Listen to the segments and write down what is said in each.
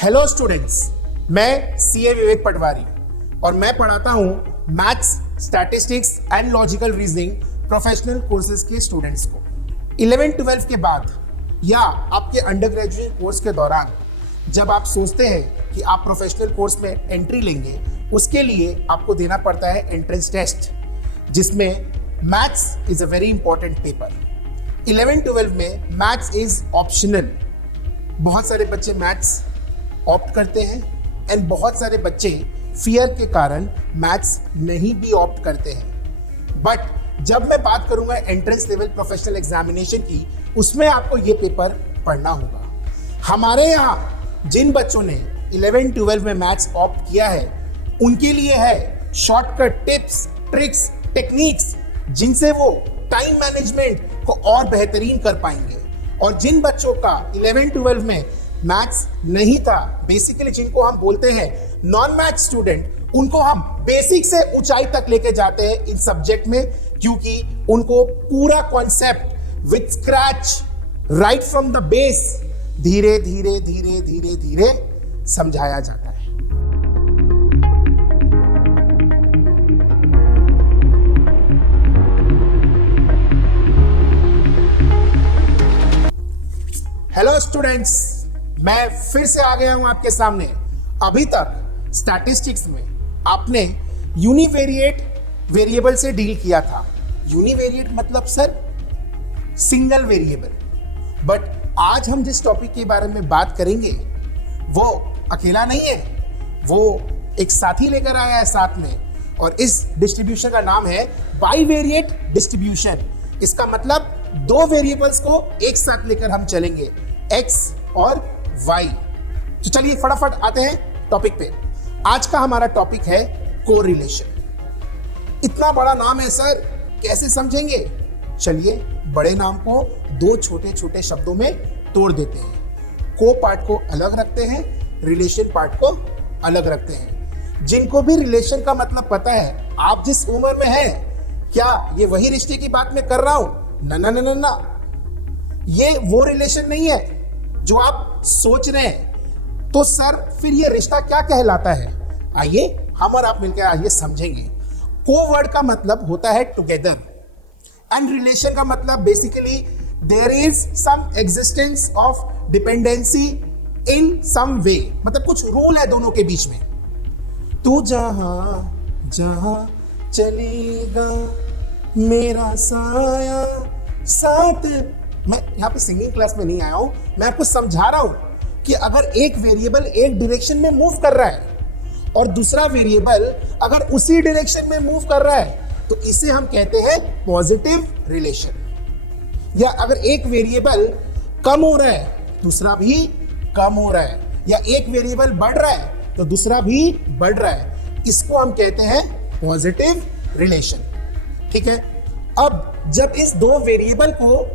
Hello students, मैं CA विवेक पटवारी और मैं पढ़ाता हूं maths, statistics and logical reasoning professional courses के स्टूडेंट्स को। 11-12 के बाद या आपके अंडर ग्रेजुएट कोर्स के दौरान जब आप सोचते हैं कि आप प्रोफेशनल कोर्स में एंट्री लेंगे, उसके लिए आपको देना पड़ता है एंट्रेंस टेस्ट, जिसमें maths is a very important paper. 11-12 में मैथ्स इज ऑप्शनल। बहुत सारे बच्चे मैथ्स ऑप्ट करते हैं एंड बहुत सारे बच्चे फियर के कारण मैथ्स नहीं भी ऑप्ट करते हैं। बट जब मैं बात करूंगा एंट्रेंस लेवल प्रोफेशनल एग्जामिनेशन की, उसमें आपको ये पेपर पढ़ना होगा। हमारे यहाँ जिन बच्चों ने 11-12 में मैथ्स ऑप्ट किया है, उनके लिए है शॉर्टकट टिप्स, ट्रिक्स, टेक्निक्स, जिनसे वो टाइम मैनेजमेंट को और बेहतरीन कर पाएंगे। और जिन बच्चों का 11-12 में मैथ्स नहीं था, बेसिकली जिनको हम बोलते हैं नॉन मैथ्स स्टूडेंट, उनको हम बेसिक से ऊंचाई तक लेके जाते हैं इन सब्जेक्ट में, क्योंकि उनको पूरा concept with scratch right from the base धीरे धीरे धीरे धीरे धीरे समझाया जाता है। हेलो स्टूडेंट्स, मैं फिर से आ गया हूं आपके सामने। अभी तक स्टैटिस्टिक्स में आपने यूनिवेरिएट वेरिएबल से डील किया था। यूनिवेरिएट मतलब सर सिंगल वेरिएबल। बट आज हम जिस टॉपिक के बारे में बात करेंगे वो अकेला नहीं है, वो एक साथी लेकर आया है साथ में, और इस डिस्ट्रीब्यूशन का नाम है बाईवेरिएट डिस्ट्रीब्यूशन। इसका मतलब दो वेरिएबल्स को एक साथ लेकर हम चलेंगे, x और y। तो चलिए फटाफट आते हैं टॉपिक पे। आज का हमारा टॉपिक है कोरिलेशन। इतना बड़ा नाम है सर, कैसे समझेंगे? चलिए बड़े नाम को दो छोटे छोटे शब्दों में तोड़ देते हैं। को पार्ट को अलग रखते हैं, रिलेशन पार्ट को अलग रखते हैं। जिनको भी रिलेशन का मतलब पता है, आप जिस उम्र में हैं, क्या ये वही रिश्ते की बात मैं कर रहा हूं? ना ना ना ना ना, ये वो रिलेशन नहीं है जो आप सोच रहे हैं। तो सर फिर ये रिश्ता क्या कहलाता है? आइए हम और आप मिलकर आइए समझेंगे। को वर्ड का मतलब होता है टुगेदर, एंड रिलेशन का मतलब basically there is some existence of dependency in some way, मतलब कुछ रूल है दोनों के बीच में। तू जहां जहां चलेगा मेरा साया साथ। मैं यहाँ पे सिंगिंग क्लास में नहीं आया हूं, मैं आपको समझा रहा हूं कि अगर एक वेरिएबल एक डायरेक्शन में मूव कर रहा है और दूसरा वेरिएबल अगर उसी डायरेक्शन में मूव कर रहा है, तो इसे हम कहते हैं पॉजिटिव रिलेशन। या अगर एक वेरिएबल कम हो रहा है, दूसरा भी कम हो रहा है, या एक वेरिएबल बढ़ रहा है तो दूसरा भी बढ़ रहा है, इसको हम कहते हैं पॉजिटिव रिलेशन। ठीक है। अब जब इस दो वेरिएबल को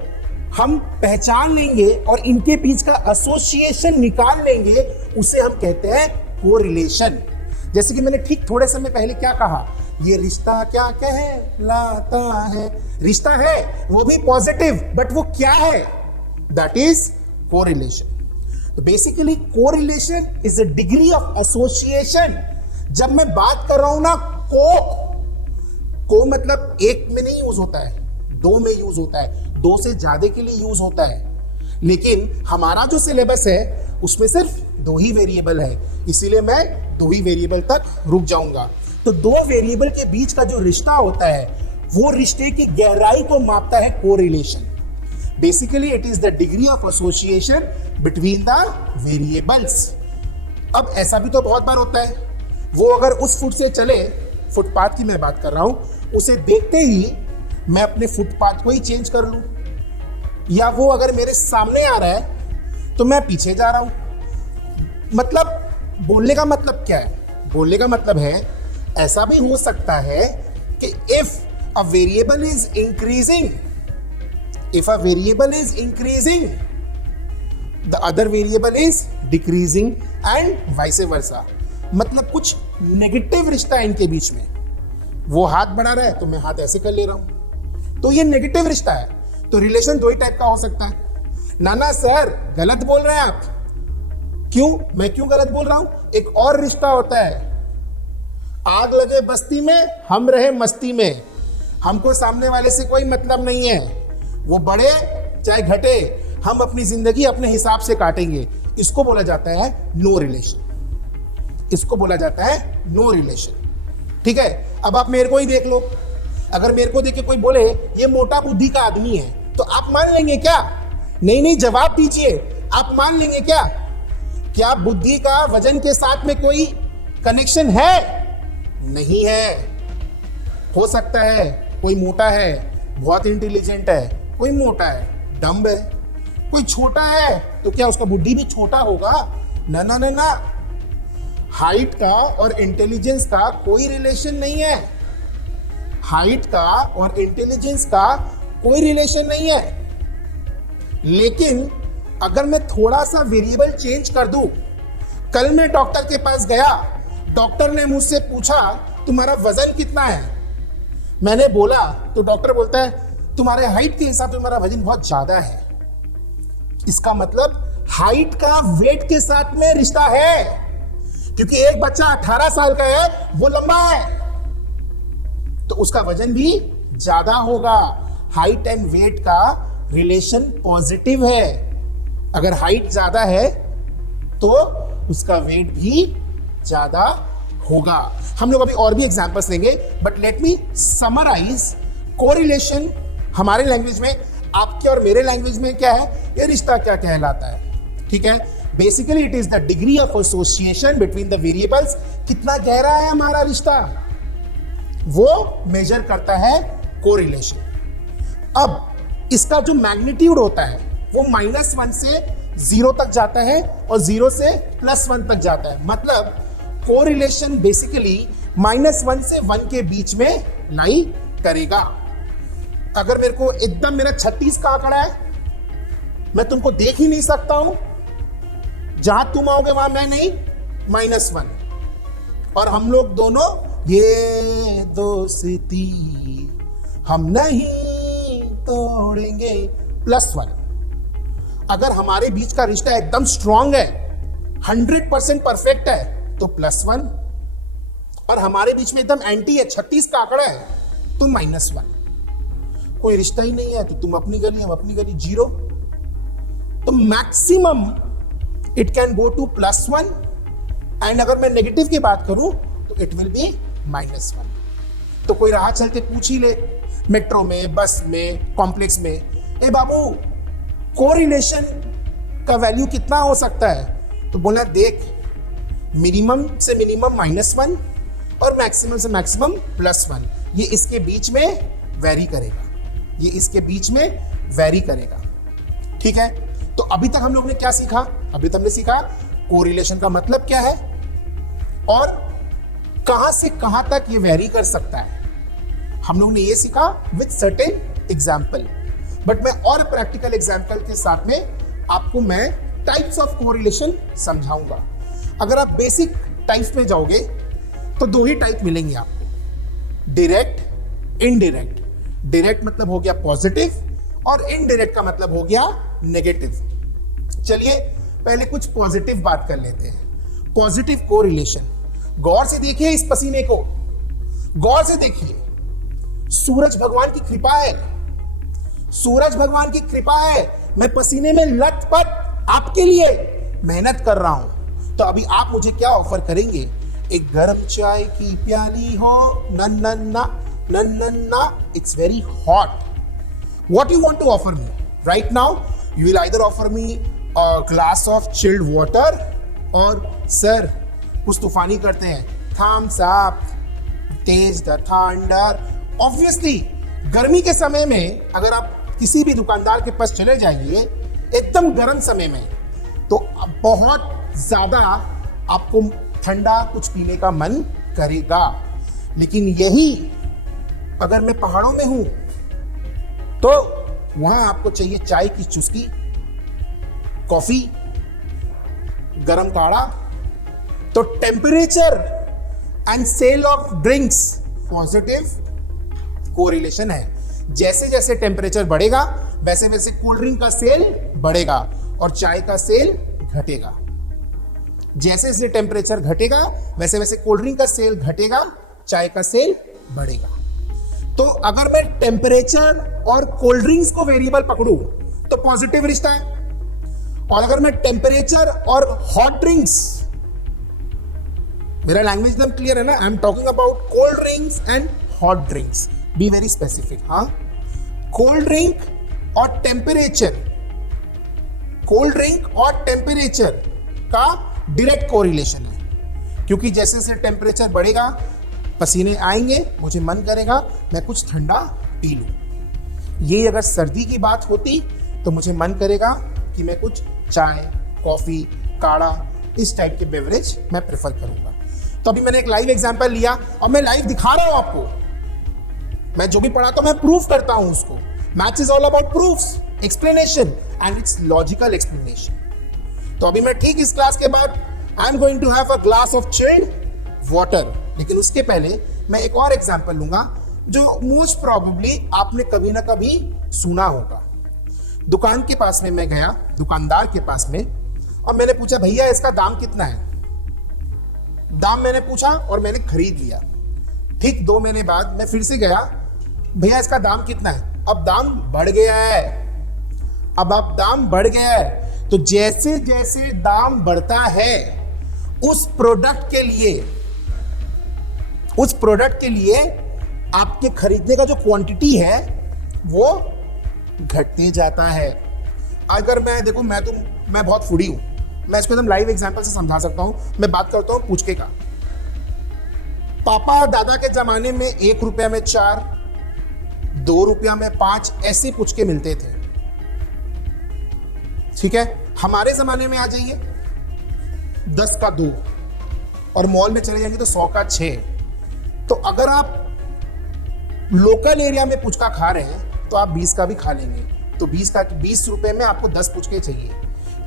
हम पहचान लेंगे और इनके बीच का एसोसिएशन निकाल लेंगे, उसे हम कहते हैं कोरिलेशन। जैसे कि मैंने ठीक थोड़े समय पहले क्या कहा, ये रिश्ता क्या कहलाता है? रिश्ता है वो भी पॉजिटिव, बट वो क्या है? That is correlation. तो basically correlation is a degree of association. जब मैं बात कर रहा हूं ना को मतलब एक में नहीं यूज होता है, दो में यूज होता है, दो से ज्यादा के लिए यूज होता है। लेकिन हमारा जो सिलेबस है उसमें सिर्फ दो ही वेरिएबल है, इसीलिए मैं दो ही वेरिएबल तक रुक जाऊंगा। तो दो वेरिएबल के बीच का जो रिश्ता होता है, वो रिश्ते की गहराई को मापता है correlation. Basically it is the degree of association between the variables. अब ऐसा भी तो बहुत बार होता है, वो अगर उस फुट से चले, फुटपाथ की मैं बात कर रहा हूं, उसे देखते ही मैं अपने फुटपाथ को ही चेंज कर लूं, या वो अगर मेरे सामने आ रहा है तो मैं पीछे जा रहा हूं। मतलब बोलने का मतलब क्या है? बोलने का मतलब है ऐसा भी हो सकता है कि if a variable is increasing, the other variable is decreasing and vice versa. मतलब कुछ नेगेटिव रिश्ता है इनके बीच में। वो हाथ बढ़ा रहा है तो मैं हाथ ऐसे कर ले रहा हूं, तो ये नेगेटिव रिश्ता है। तो रिलेशन दो ही टाइप का हो सकता है। ना ना सर, गलत बोल रहे हैं आप। क्यों, मैं क्यों गलत बोल रहा हूं? एक और रिश्ता होता है, आग लगे बस्ती में हम रहे मस्ती में। हमको सामने वाले से कोई मतलब नहीं है, वो बढ़े चाहे घटे, हम अपनी जिंदगी अपने हिसाब से काटेंगे। इसको बोला जाता है नो रिलेशन, इसको बोला जाता है नो रिलेशन। ठीक है, अब आप मेरे को ही देख लो, अगर मेरे को देख के कोई बोले ये मोटा बुद्धि का आदमी है, तो आप मान लेंगे क्या? नहीं नहीं, जवाब दीजिए, आप मान लेंगे क्या? क्या बुद्धि का वजन के साथ में कोई कनेक्शन है? नहीं है। हो सकता है कोई मोटा है, बहुत इंटेलिजेंट है, कोई मोटा है, डम्ब है। कोई छोटा है तो क्या उसका बुद्धि भी छोटा होगा? ना ना ना ना, हाइट का और इंटेलिजेंस का कोई रिलेशन नहीं है। हाइट का और इंटेलिजेंस का कोई रिलेशन नहीं है। लेकिन अगर मैं थोड़ा सा वेरिएबल चेंज कर दूं, कल मैं डॉक्टर के पास गया, डॉक्टर ने मुझसे पूछा तुम्हारा वजन कितना है? मैंने बोला तो डॉक्टर बोलता है तुम्हारे हाइट के हिसाब से तुम्हारा वजन बहुत ज्यादा है। इसका मतलब हाइट का वेट के साथ में रिश्ता है, क्योंकि एक बच्चा 18 साल का है, वो लंबा है, तो उसका वजन भी ज्यादा होगा। हाइट एंड वेट का रिलेशन पॉजिटिव है। अगर हाइट ज्यादा है तो उसका वेट भी ज्यादा होगा। हम लोग अभी और भी एग्जांपल्स लेंगे, but let me summarize correlation हमारे लैंग्वेज में, आपके और मेरे लैंग्वेज में क्या है, ये रिश्ता क्या कहलाता है। ठीक है, basically it is the degree of association between the variables. कितना गहरा है हमारा रिश्ता, वो मेजर करता है कोरिलेशन। अब इसका जो मैग्नीट्यूड होता है वो -1 से 0 तक जाता है और 0 से +1 तक जाता है। मतलब कोरिलेशन बेसिकली -1 से 1 के बीच में लाई करेगा। अगर मेरे को एकदम मेरा 36 का आंकड़ा है, मैं तुमको देख ही नहीं सकता हूं, जहां तुम आओगे वहां मैं नहीं, -1, और हम लोग दोनों ये दोस्ती हम नहीं तोड़ेंगे, +1। अगर हमारे बीच का रिश्ता एकदम स्ट्रांग है, 100% परफेक्ट है, तो +1, और हमारे बीच में एकदम एंटी है, 36 का आंकड़ा है, तो -1। कोई रिश्ता ही नहीं है, तो तुम अपनी गली हम अपनी गली, 0। तो maximum it can go to +1, and अगर मैं नेगेटिव की बात करूं तो इट विल बी -1। तो कोई राह चलते पूछ ही ले, मेट्रो में, बस में, कॉम्प्लेक्स में, ए बाबू कोरिलेशन का वैल्यू कितना हो सकता है? तो बोला देख, मिनिमम से मिनिमम -1 और मैक्सिमम से मैक्सिमम +1, ये इसके बीच में वेरी करेगा, ये इसके बीच में वेरी करेगा। ठीक है, तो अभी तक हम लोग ने क्या सीखा? अभी तक हमने सीखा कोरिलेशन का मतलब क्या है और कहां से कहां तक ये वेरी कर सकता है। हम लोग ने ये सीखा विद सर्टेन एग्जाम्पल, बट मैं और प्रैक्टिकल एग्जाम्पल के साथ में आपको मैं टाइप्स ऑफ कोरिलेशन समझाऊंगा। अगर आप बेसिक टाइप्स में जाओगे तो 2 ही टाइप मिलेंगे आपको, डायरेक्ट, इनडायरेक्ट। डायरेक्ट मतलब हो गया पॉजिटिव और इनडायरेक्ट का मतलब हो गया नेगेटिव। चलिए पहले कुछ पॉजिटिव बात कर लेते हैं। पॉजिटिव कोरिलेशन, गौर से देखिए इस पसीने को, गौर से देखिए, सूरज भगवान की कृपा है, सूरज भगवान की कृपा है। मैं पसीने में लथपथ आपके लिए मेहनत कर रहा हूं, तो अभी आप मुझे क्या ऑफर करेंगे? एक गर्म चाय की प्याली हो, नन्ना नन्ना, it's very hot, what you want to offer me right now? You will either offer me a glass of chilled water और सर कुछ तूफानी करते हैं, thumbs up, Tej the thunder. Obviously गर्मी के समय में अगर आप किसी भी दुकानदार के पास चले जाइए एकदम गर्म समय में, तो बहुत ज्यादा आपको ठंडा कुछ पीने का मन करेगा। लेकिन यही अगर मैं पहाड़ों में हूं तो वहां आपको चाहिए चाय की चुस्की, कॉफी, गरम काढ़ा। तो temperature and sale of drinks positive correlation है। जैसे जैसे टेम्परेचर बढ़ेगा वैसे वैसे कोल्ड ड्रिंक का सेल बढ़ेगा और चाय का सेल घटेगा। जैसे जैसे टेम्परेचर घटेगा वैसे वैसे कोल्ड ड्रिंक का सेल घटेगा, चाय का सेल बढ़ेगा। तो अगर मैं टेम्परेचर और कोल्ड ड्रिंक्स को वेरिएबल पकड़ूं तो पॉजिटिव रिश्ता है, और अगर मैं टेम्परेचर और हॉट ड्रिंक्स, मेरा लैंग्वेज एकदम क्लियर है ना, I am talking about cold drinks and hot drinks, be very specific. हाँ, कोल्ड ड्रिंक और टेम्परेचर, कोल्ड ड्रिंक और टेम्परेचर का डायरेक्ट कोरिलेशन है, क्योंकि जैसे जैसे टेम्परेचर बढ़ेगा पसीने आएंगे, मुझे मन करेगा मैं कुछ ठंडा पी लूं। ये अगर सर्दी की बात होती तो मुझे मन करेगा कि मैं कुछ चाय, कॉफी, काढ़ा, इस टाइप के बेवरेज मैं प्रेफर करूंगा। तो अभी मैंने एक लाइव एग्जांपल लिया और मैं लाइव दिखा रहा हूं आपको, मैं जो भी पढ़ाता हूं मैं प्रूफ करता हूं उसको। Maths is all about proofs, explanation and its logical explanation. तो अभी मैं ठीक इस क्लास के बाद I am going to have a glass of chilled water, लेकिन उसके पहले मैं एक और एग्जांपल लूंगा जो मोस्ट प्रोबेबली आपने कभी ना कभी सुना होगा। दुकान के पास में मैं गया, दुकानदार के पास में, और मैंने पूछा भैया इसका दाम कितना है। दाम मैंने पूछा और मैंने खरीद लिया। ठीक 2 महीने बाद मैं फिर से गया, भैया इसका दाम कितना है। अब दाम बढ़ गया है, अब दाम बढ़ गया है। तो जैसे जैसे दाम बढ़ता है उस प्रोडक्ट के लिए आपके खरीदने का जो क्वांटिटी है वो घटते जाता है। अगर मैं देखो, मैं बहुत फूडी हूं, मैं इसको एकदम लाइव एग्जांपल से समझा सकता हूं। मैं बात करता हूं पुचके का। पापा दादा के जमाने में 1 रुपया में 4, 2 रुपया में 5 ऐसे पुचके मिलते थे, ठीक है। हमारे जमाने में आ जाइए 10 का 2, और मॉल में चले जाएंगे तो 100 का 6। तो अगर आप लोकल एरिया में पुचका खा रहे हैं तो आप 20 का भी खा लेंगे, तो 20 रुपए में आपको 10 पुचके चाहिए।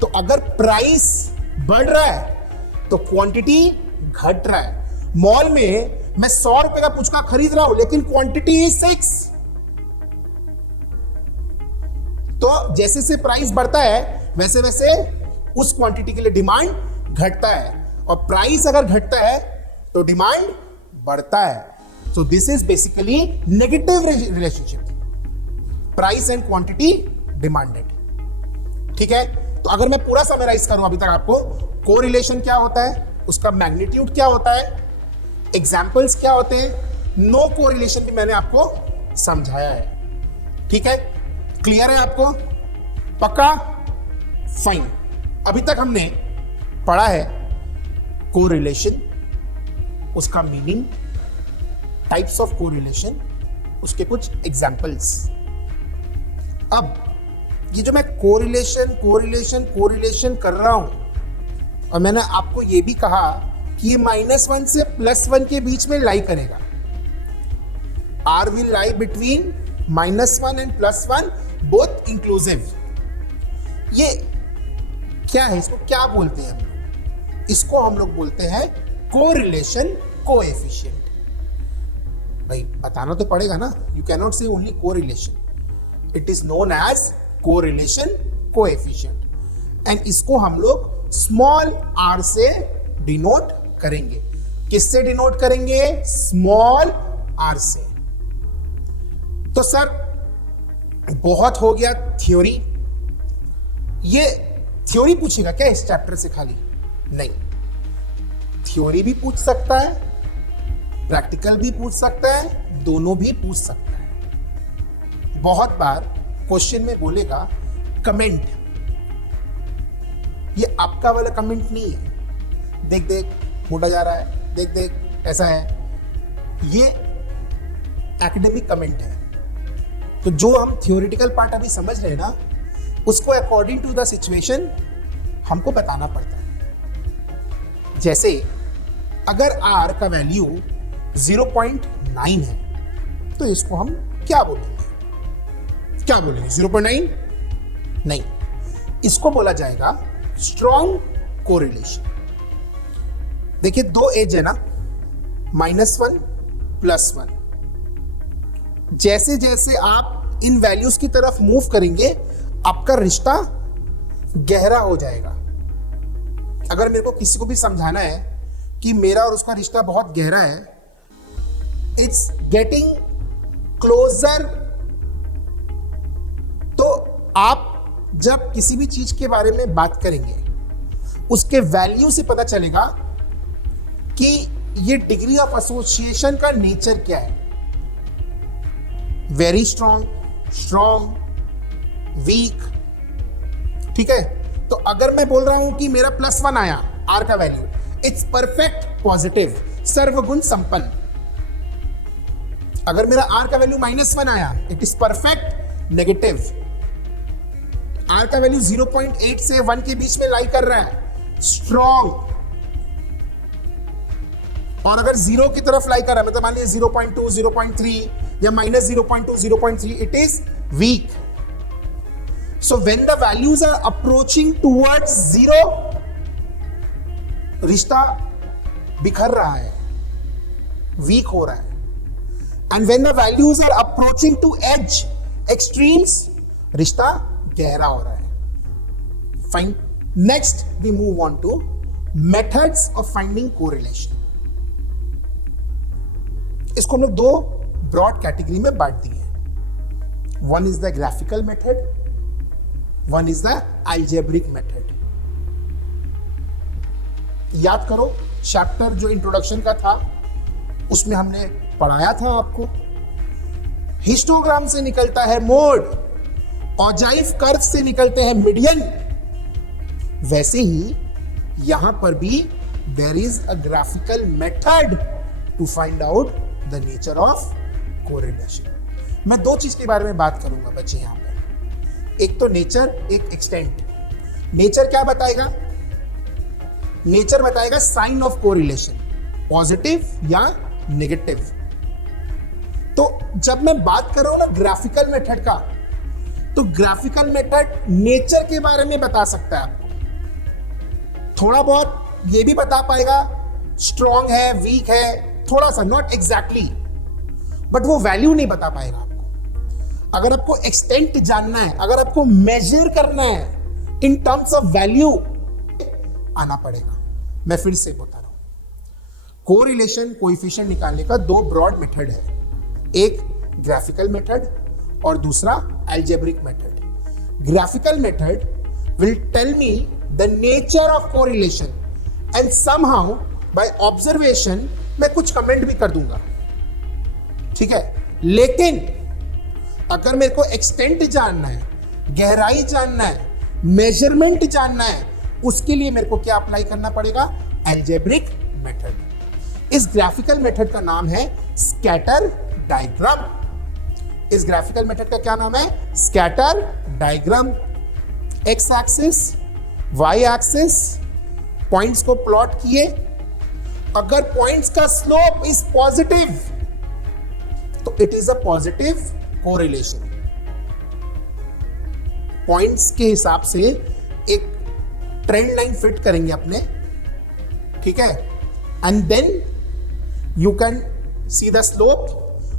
तो अगर प्राइस बढ़ रहा है तो क्वांटिटी घट रहा है। मॉल में मैं 100 रुपए का पुचका खरीद रहा हूं लेकिन क्वांटिटी 6। तो जैसे से प्राइस बढ़ता है वैसे वैसे उस क्वांटिटी के लिए डिमांड घटता है, और प्राइस अगर घटता है तो डिमांड बढ़ता है। So this is basically negative relationship, price and quantity demanded, ठीक है। तो अगर मैं पूरा समराइज करूं अभी तक आपको, कोरिलेशन क्या होता है, उसका मैग्नीट्यूड क्या होता है, एग्जाम्पल्स क्या होते हैं, नो कोरिलेशन भी मैंने आपको समझाया है, ठीक है। क्लियर है आपको? पक्का? फाइन। अभी तक हमने पढ़ा है कोरिलेशन, उसका मीनिंग, टाइप्स ऑफ कोरिलेशन, उसके कुछ एग्जाम्पल्स। अब ये जो मैं कोरिलेशन कर रहा हूं, और मैंने आपको ये भी कहा कि ये -1 से +1 के बीच में लाई करेगा। R will lie between -1 and +1, both inclusive। ये क्या है, इसको क्या बोलते हैं हम लोग? इसको हम लोग बोलते हैं कोरिलेशन कोएफिशिएंट। भाई बताना तो पड़ेगा ना, you cannot say only correlation, it is known as correlation coefficient. And इसको हम लोग स्मॉल r से डिनोट करेंगे। किससे डिनोट करेंगे? स्मॉल r से। तो सर बहुत हो गया थ्योरी, ये थ्योरी पूछेगा क्या इस चैप्टर से खाली? नहीं, थ्योरी भी पूछ सकता है, प्रैक्टिकल भी पूछ सकता है, दोनों भी पूछ सकता है। बहुत बार क्वेश्चन में बोलेगा कमेंट, ये आपका वाला कमेंट नहीं है, देख देख मोटा जा रहा है, देख देख ऐसा है, ये एकेडमिक कमेंट है। तो जो हम थियोरेटिकल पार्ट अभी समझ रहे हैं ना, उसको अकॉर्डिंग टू द सिचुएशन हमको बताना पड़ता है। जैसे अगर r का वैल्यू 0.9 है तो इसको हम क्या बोलेंगे? 0.9? नहीं, इसको बोला जाएगा स्ट्रॉन्ग कोरिलेशन। देखिए 2 एज है ना, -1 +1। जैसे जैसे आप इन वैल्यूज की तरफ मूव करेंगे आपका रिश्ता गहरा हो जाएगा। अगर मेरे को किसी को भी समझाना है कि मेरा और उसका रिश्ता बहुत गहरा है, इट्स गेटिंग क्लोजर, तो आप जब किसी भी चीज के बारे में बात करेंगे उसके वैल्यू से पता चलेगा कि ये डिग्री ऑफ एसोसिएशन का नेचर क्या है। वेरी स्ट्रॉन्ग, स्ट्रॉन्ग, वीक, ठीक है। तो अगर मैं बोल रहा हूं कि मेरा +1 आया आर का वैल्यू, इट्स परफेक्ट पॉजिटिव, सर्वगुण संपन्न। अगर मेरा आर का वैल्यू -1 आया, it is perfect negative. R का वैल्यू 0.8 से 1 के बीच में लाई कर रहा है, स्ट्रॉन्ग। और अगर 0 की तरफ लाई कर रहा है, मतलब मान लीजिए 0.2, 0.3 या -0.2, 0.3, it is weak. So when the values are approaching towards 0, रिश्ता बिखर रहा है, वीक हो रहा है। And when the values are approaching to edge, extremes, रिश्ता गहरा हो रहा है। Fine. Next, we move on to methods of finding correlation. इसको हम लोग 2 ब्रॉड कैटेगरी में बांट दिए। One is the graphical method, one is the algebraic method. याद करो चैप्टर जो इंट्रोडक्शन का था उसमें हमने पढ़ाया था आपको, हिस्टोग्राम से निकलता है मोड, ऑजाइव कर्व से निकलते हैं मीडियन। वैसे ही यहां पर भी there is a graphical method to find out the nature of correlation. मैं 2 चीज के बारे में बात करूंगा बच्चे यहां पर, एक तो नेचर, एक एक्सटेंट। नेचर क्या बताएगा? नेचर बताएगा साइन ऑफ कोरिलेशन, पॉजिटिव या नेगेटिव। तो जब मैं बात कर रहा हूं ना ग्राफिकल मेथड का, तो ग्राफिकल मेथड नेचर के बारे में बता सकता है आपको, थोड़ा बहुत ये भी बता पाएगा स्ट्रॉन्ग है, वीक है, थोड़ा सा, नॉट एग्जैक्टली, बट वो वैल्यू नहीं बता पाएगा। अगर आपको एक्सटेंट जानना है, अगर आपको मेजर करना है इन टर्म्स ऑफ वैल्यू, आना पड़ेगा। मैं फिर से बता रहा हूं, कोरिलेशन कोएफिशिएंट निकालने का 2 ब्रॉड मेथड है, एक ग्राफिकल मेथड और दूसरा algebraic method. Graphical method will tell me the nature of correlation and somehow by observation मैं कुछ कमेंट भी कर दूंगा, ठीक है। लेकिन अगर मेरे को एक्सटेंट जानना है, गहराई जानना है, मेजरमेंट जानना है, उसके लिए मेरे को क्या अप्लाई करना पड़ेगा? Algebraic method. इस ग्राफिकल मेथड का नाम है स्कैटर डायग्राम। इस ग्राफिकल मेथड का क्या नाम है? Scatter diagram. X axis, Y axis, points को प्लॉट किए, अगर पॉइंट्स का स्लोप इज पॉजिटिव तो it is a positive correlation. Points के हिसाब से एक ट्रेंड लाइन फिट करेंगे अपने, ठीक है, and then you can see the slope,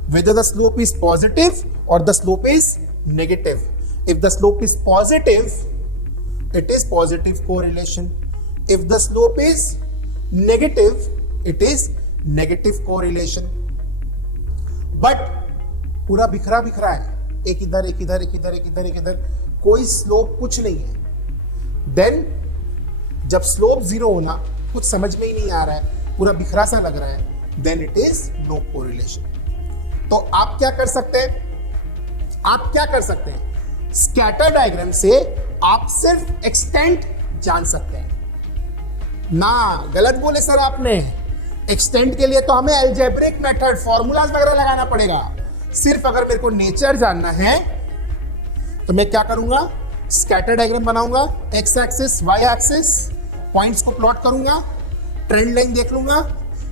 whether the slope is positive और the slope is negative. If the slope is positive, it is positive correlation. If the slope is negative, it is negative correlation. But पूरा बिखरा बिखरा है, एक इधर, एक इधर, एक इधर, एक इधर, एक इधर, कोई स्लोप कुछ नहीं है। देन जब स्लोप 0 होना, कुछ समझ में ही नहीं आ रहा है, पूरा बिखरा सा लग रहा है, then it is no correlation. तो आप क्या कर सकते हैं? आप क्या कर सकते हैं? स्कैटर डायग्राम से आप सिर्फ एक्सटेंट जान सकते हैं ना। गलत बोले सर आपने, एक्सटेंट के लिए तो हमें अलजेब्रिक मेथड, फॉर्मूलाज वगैरह लगाना पड़ेगा। सिर्फ अगर मेरे को नेचर जानना है तो मैं क्या करूंगा? स्कैटर डायग्राम बनाऊंगा, X axis, Y axis, points को प्लॉट करूंगा, ट्रेंड लाइन देख लूंगा।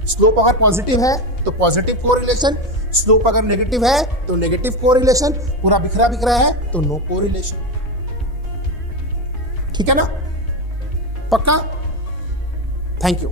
स्लोप अगर पॉजिटिव है तो पॉजिटिव कोरिलेशन, स्लोप अगर नेगेटिव है तो नेगेटिव कोरिलेशन, पूरा बिखरा बिखरा है तो नो कोरिलेशन। ठीक है ना? पक्का? Thank you.